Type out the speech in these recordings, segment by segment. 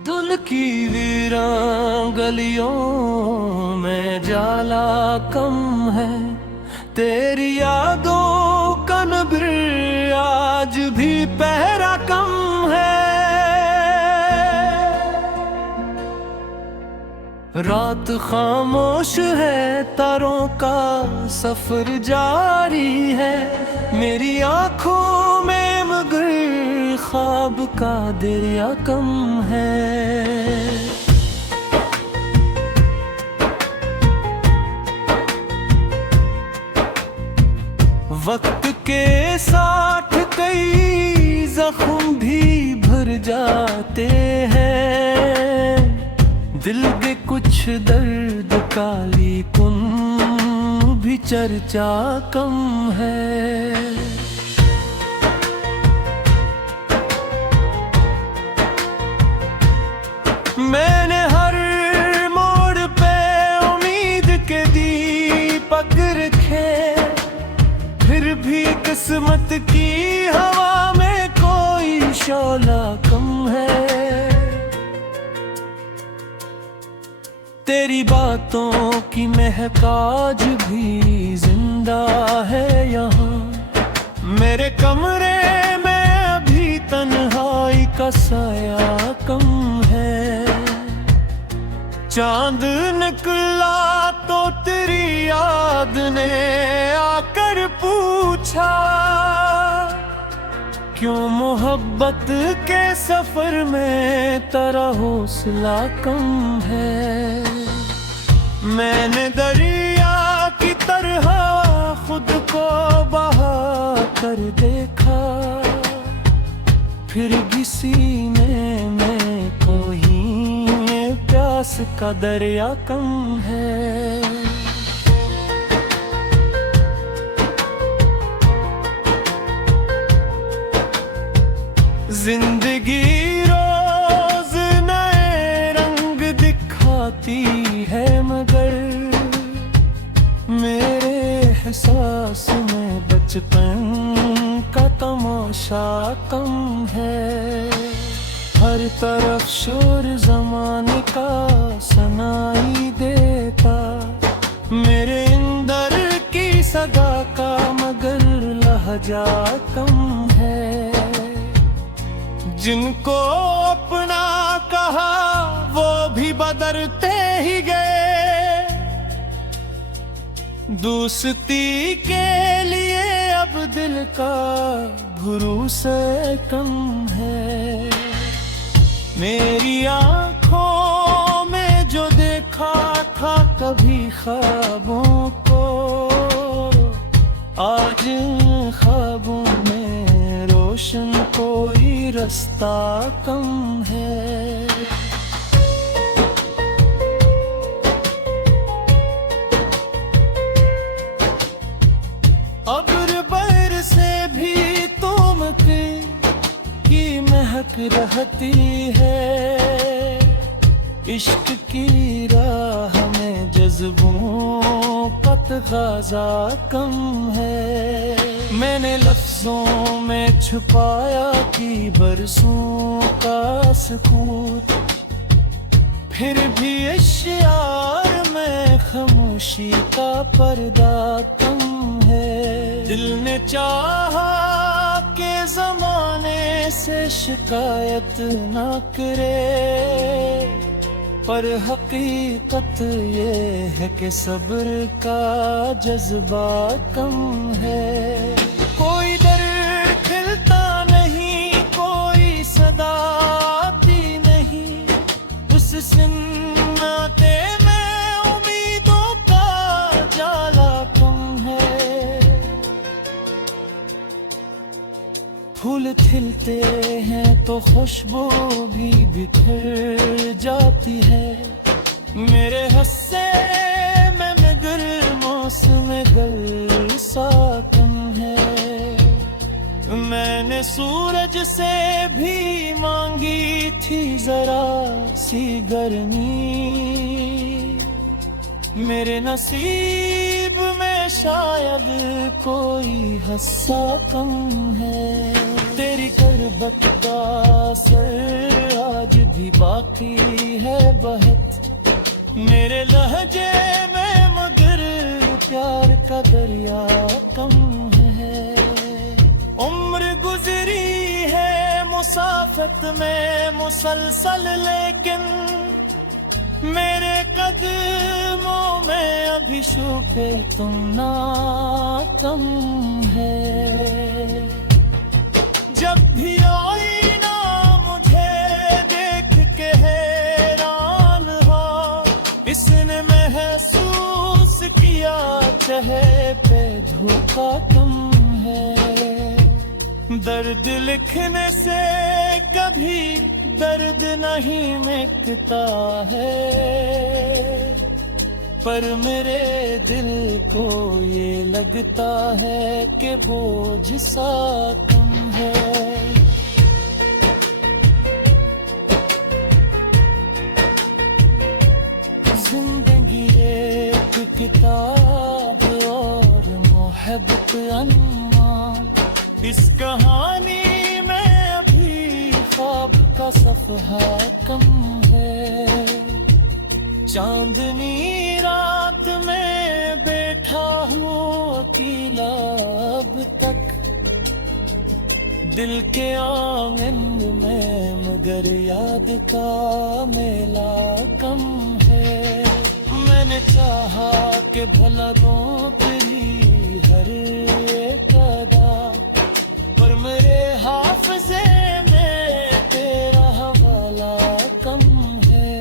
दिल की वीरान गलियों में जाला कम है, तेरी यादों का नबिर आज भी पहरा कम है। रात खामोश है, तारों का सफर जारी है, मेरी आंखों में मगर ख्वाब का दरिया कम है। वक्त के साथ कई जख्म भी भर जाते हैं, दिल के कुछ दर्द काली कुन भी चर्चा कम है। मैंने हर मोड़ पे उम्मीद के दीपक रखे, फिर भी किस्मत की हवा में कोई शोला कम है। तेरी बातों की महक आज भी जिंदा है यहाँ, मेरे कमरे में अभी तन्हाई का साया कम है। चांद निकला तो तेरी याद ने आकर पूछा, क्यों मोहब्बत के सफर में तेरा हौसला कम है। मैंने दरिया की तरह खुद को बहा कर देखा, फिर भी सीने में कोई प्यास का दरिया कम है। जिंदगी रोज नए रंग दिखाती है, मगर मेरे एहसास में बचपन का तमाशा कम है। हर तरफ शोर जमाने का सुनाई देता, मेरे अंदर की सदा का मगर लहजा कम है। जिनको अपना कहा वो भी बदलते ही गए, दोस्ती के लिए अब दिल का भरोसा कम है। मेरी आँखों में जो देखा था कभी ख्वाबों को, आज ख्वाबों में रोशन कोई रास्ता कम है। अब्र बहर से भी तुमकी की महक रहती है, इश्क की राह में जज्बों का तगाजा कम है। मैंने लफ्जों में छुपाया कि बरसों का सकूत, फिर भी इश्यार में खामोशी का पर्दा कम है। दिल ने चाहा के जमाने से शिकायत ना करे, पर हकीकत ये है कि सब्र का जज्बा कम है। कोई दर खिलता नहीं, कोई सदा आती नहीं, उस सन्नाटे में उम्मीदों का जाला कम है। फूल खिलते हैं तो खुशबू भी बिखर जाती है, मेरे हस्से में मगर मौसम गल सा कम है। मैंने सूरज से भी मांगी थी जरा सी गर्मी, मेरे नसीब में शायद अब कोई हस्सा कम है। तेरी गुर्बत का असर आज भी बाकी है बहुत मेरे लहजे में, मगर प्यार का दरिया कम है। उम्र गुजरी है मुसाफत में मुसलसल, लेकिन मेरे कदमों में अभी शुक्र तुम ना कम है। जब भी आई ना मुझे देख के हैरान हो, इसने महसूस किया चेहरे पे धोखा कम है। दर्द लिखने से कभी दर्द नहीं मिटता है, पर मेरे दिल को ये लगता है कि बोझ सा कम है। जिंदगी एक किताब और मोहब्बत अनमोल, इस कहानी में अभी ख्वाब का सफ़हा कम है। चांदनी रात में बैठा हूँ अकेला अब तक, दिल के आंगन में, मगर याद का मेला कम है। मैंने चाहा कि भला दूं तेरी हर एक अदा, पर मेरे हाफ़िज़े में तेरा हवाला कम है।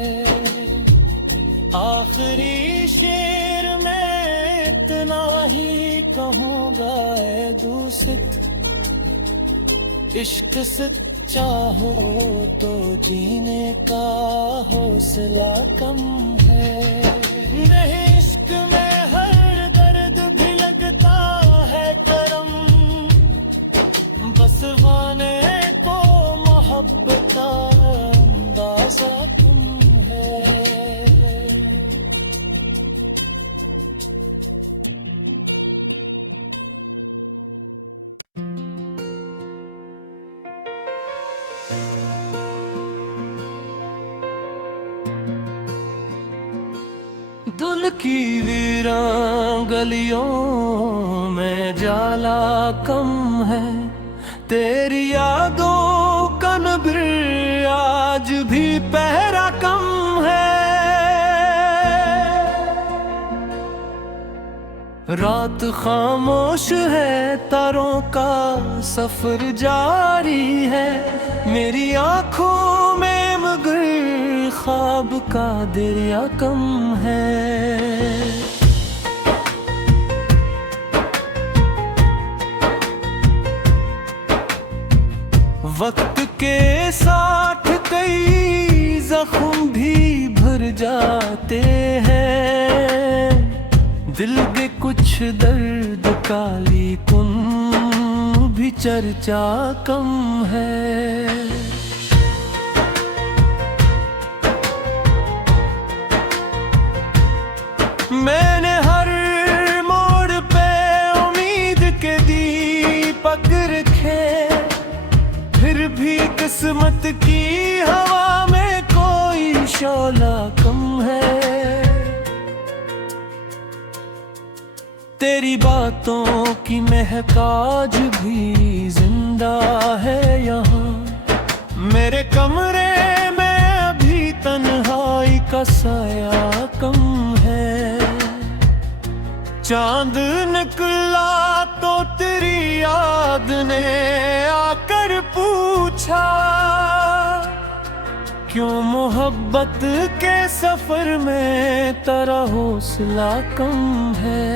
आखिरी शेर में इतना ही कहूँगा ऐ दूसित, इश्क सच्चा हो तो जीने का हौसला कम है। नहीं इश्क में हर दर्द भी लगता है करम, बस गाने को मोहब्बत का अंदाज़ा कम है। दिल की वीरान गलियों में जाला कम है, तेरी यादों का नब्र आज भी पहरा कम है। रात खामोश है, तारों का सफर जारी है, मेरी आंखों में मगर ख्वाब का दरिया कम है। वक्त के साथ कई जख्म भी भर जाते हैं, दिल के कुछ दर्द काली कुन भी चर्चा कम है। मैंने हर मोड़ पे उम्मीद के दीपक रखे, फिर भी किस्मत की हवा में कोई शोला कम है। तेरी बातों की महक आज भी जिंदा है यहाँ, मेरे कमरे में अभी तन्हाई का साया कम है। चांद निकला तो तेरी याद ने आकर पूछा, क्यों मोहब्बत के सफर में तेरा हौसला कम है।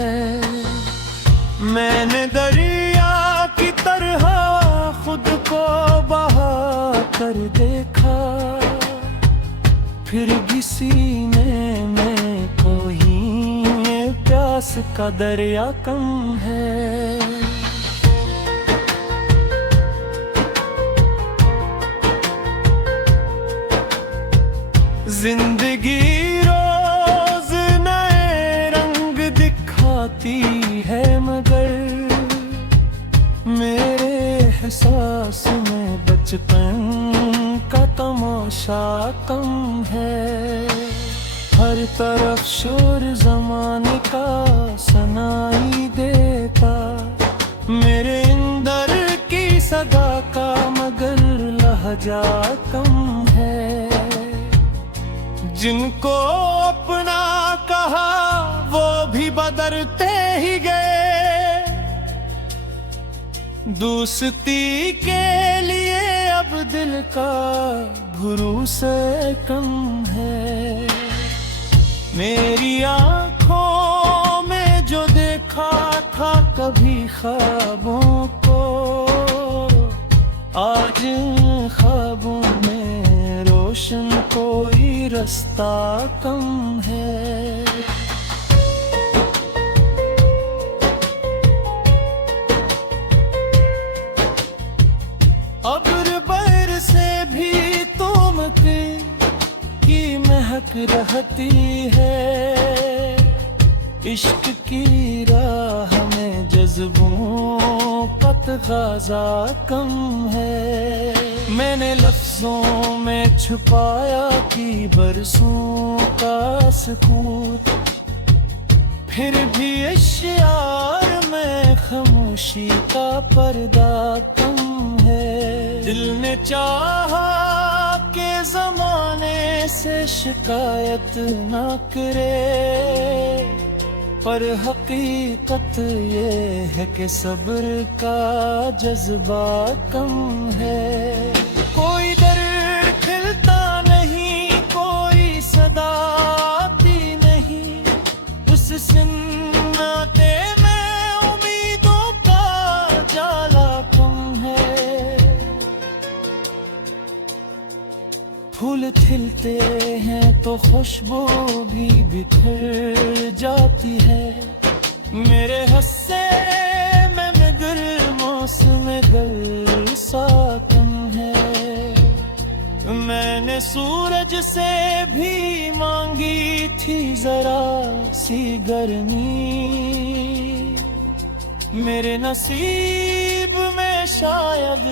मैंने दरिया की तरह खुद को बहा कर देखा, फिर भी सीने में कोई प्यास का दरिया कम है। जिंदगी रोज नए रंग दिखाती है, मगर मेरे एहसास में बचपन का तमाशा कम है। हर तरफ शोर जमाने का सुनाई देता, मेरे अंदर की सदा का मगर लहजा कम है। जिनको अपना कहा वो भी बदलते ही गए, दोस्ती के लिए अब दिल का भरोसा कम है। मेरी आँखों में जो देखा था कभी ख्वाबों को, आज ख्वाबों में रोशन कोई रास्ता कम है। अब्र बर से भी की महक रहती है। इश्क की राह में जज्बों का तगाज़ा कम है। मैंने लफ्जों में छुपाया कि बरसों का सुकूत, फिर भी इश्यार में खामोशी का पर्दा कम है। दिल ने चाहा के ज़माने से शिकायत ना करे, पर हकीकत ये है कि सब्र का जज्बा कम है। कोई दर्द खिलता नहीं, कोई सदा आती नहीं, उस सन्नाटे में उम्मीदों का जाला कम है। फूल खिलते हैं तो खुशबू भी बिखर जाती है। मेरे हस्से में मगर मौसम गर्म सा कम है। मैंने सूरज से भी मांगी थी जरा सी गर्मी, मेरे नसीब में शायद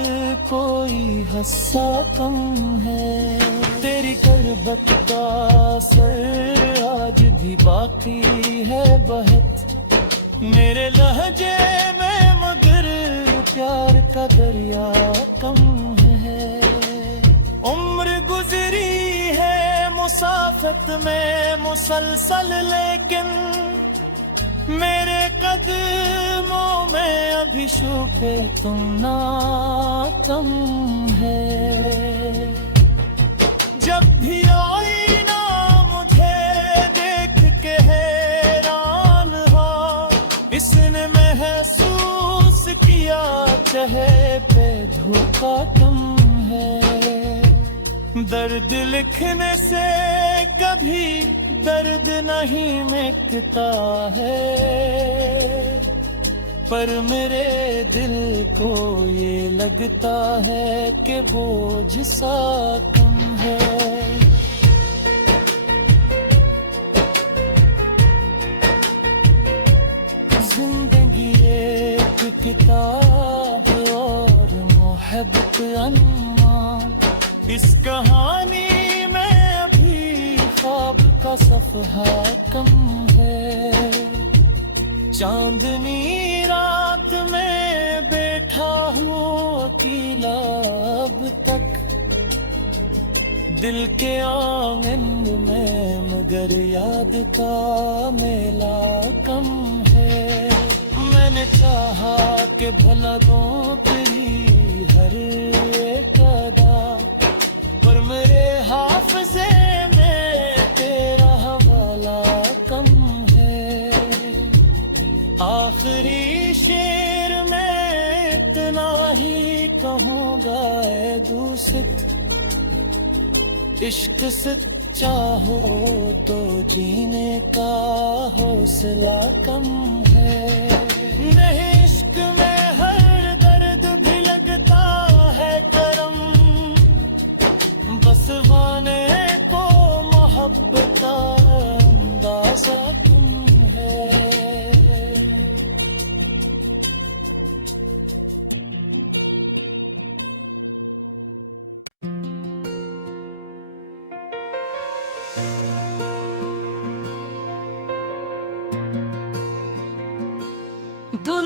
कोई हस्सा कम है। तेरी करबत का असर आज भी बाकी है बहुत, मेरे लहजे में मगर प्यार का दरिया कम है। उम्र गुजरी है मुसाफत में मुसलसल, लेकिन मेरे कदमों में अभी शूफे तुम ना कम है। जब भी आई ना मुझे देख के हैरान हो, इसने महसूस किया चेहरे पे धोखा कम है। दर्द लिखने से कभी दर्द नहीं मिटता है, पर मेरे दिल को ये लगता है कि बोझ सा कम है। जिंदगी एक किताब और मोहब्बत अनमोल, इस कहानी में अभी ख्वाब का सफ़हा कम है। चांदनी रात में बैठा हूँ अकेला अब तक, दिल के आंगन में मगर याद का मेला कम है। मैंने चाहा कि भला दूं तेरी हर एक अदा, पर मेरे हाफ़िज़े में तेरा हवाला कम है। आखिरी शेर में इतना ही कहूँगा ऐ दोस्त, इश्क सच्चा हो तो जीने का हौसला कम है। नहीं इश्क में हर दर्द भी लगता है करम, बस वाने को मोहब्बत का अंदाजा कम है।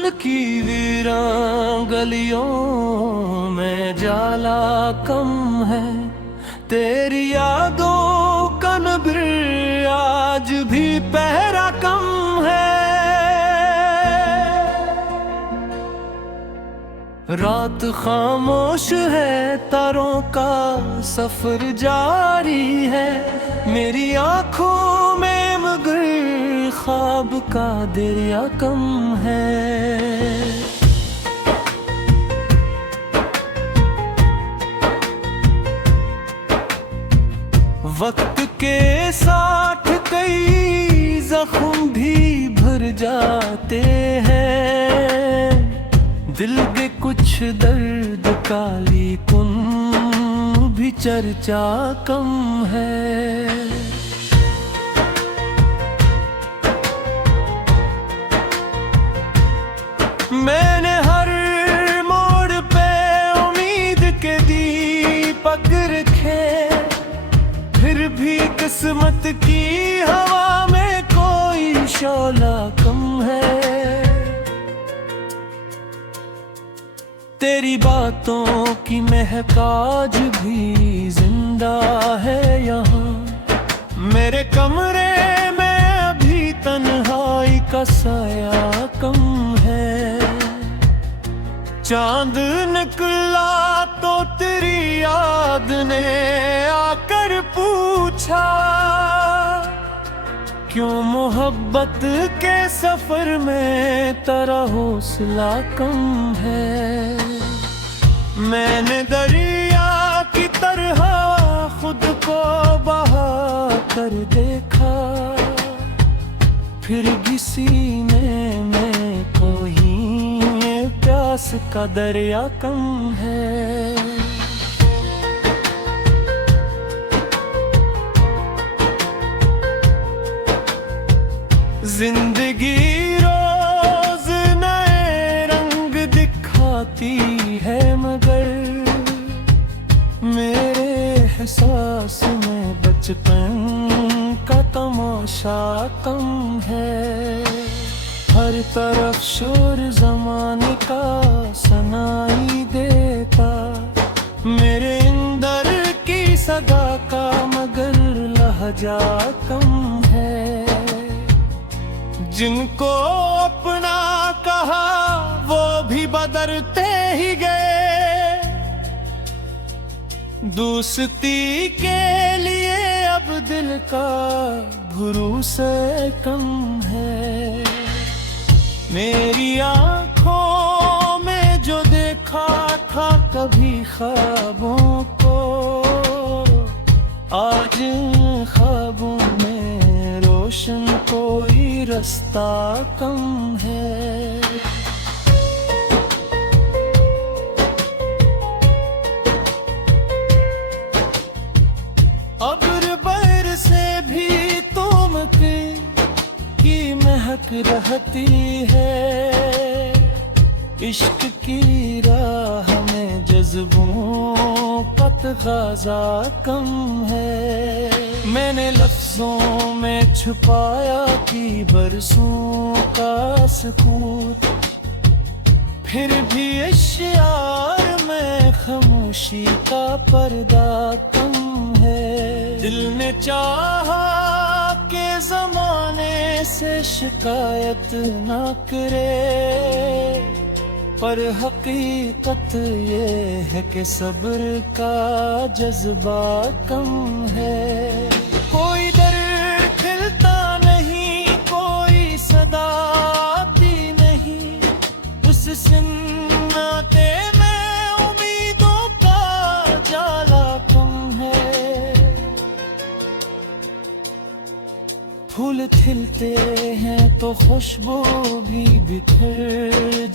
दिल की वीरान गलियों में जाला कम है, तेरी यादों का नबीर आज भी पहरा कम है। रात खामोश है, तारों का सफर जारी है, मेरी आंखों में मगर ख्वाब का दरिया कम है। वक्त के साथ कई जख्म भी भर जाते हैं, दिल के कुछ दर्द काली कुन भी चर्चा कम है। मैंने हर मोड़ पे उम्मीद के दीपक रखे, फिर भी किस्मत की हवा में कोई शोला कम है। तेरी बातों की महक आज भी जिंदा है यहाँ, मेरे कमरे में अभी तन्हाई का साया कम है। चांद निकला तो तेरी याद ने आकर पूछा, क्यों मोहब्बत के सफर में तेरा हौसला कम है। मैंने दरिया की तरह खुद को बहा कर देखा, फिर भी सीने में कोई प्यास का दरिया कम है। जिंदगी रोज नए रंग दिखाती है, मगर मेरे एहसास में बचपन का तमाशा कम है। हर तरफ शोर जमाने का सुनाई देता, मेरे अंदर की सदा का मगर लहजा कम है। जिनको अपना कहा वो भी बदलते ही गए, दोस्ती के लिए अब दिल का भरोसा कम है। मेरी आंखों में जो देखा था कभी ख्वाबों को, आज ख्वाबों में रोशन कोई रास्ता कम है। अब्र बर से भी तुम की महक रहती है, इश्क की राह में जज्बों का तगाजा कम है। मैंने लफ्जों में छुपाया कि बरसों का सुकूत, फिर भी इश्यार में खामोशी का पर्दा कम है। दिल ने चाहा के जमाने से शिकायत ना करे, पर हकीकत ये है कि सब्र का जज्बा कम है। कोई दर खिलता नहीं, कोई सदा आती नहीं, उस सन्नाटे में उम्मीदों का जाला कम है। फूल खिलते हैं तो खुशबू भी बिखर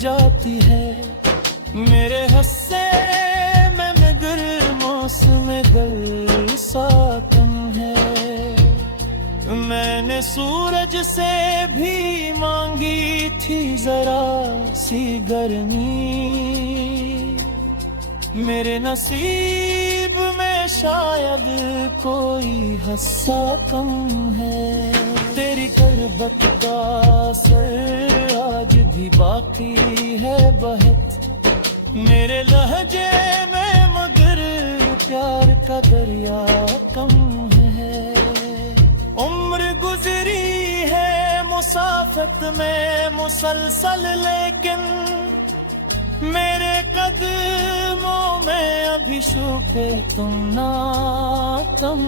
जाती है, मेरे हस्से में मगर मौसम गल सा कम है। मैंने सूरज से भी मांगी थी जरा सी गर्मी, मेरे नसीब में शायद कोई हस्सा कम है। तेरी गुर्बत का असर आज भी बाकी है बहुत मेरे लहजे में, मगर प्यार का दरिया कम है। उम्र गुजरी है मुसाफत में मुसलसल, लेकिन मेरे कदमों में अभी छुपे तुम ना तुम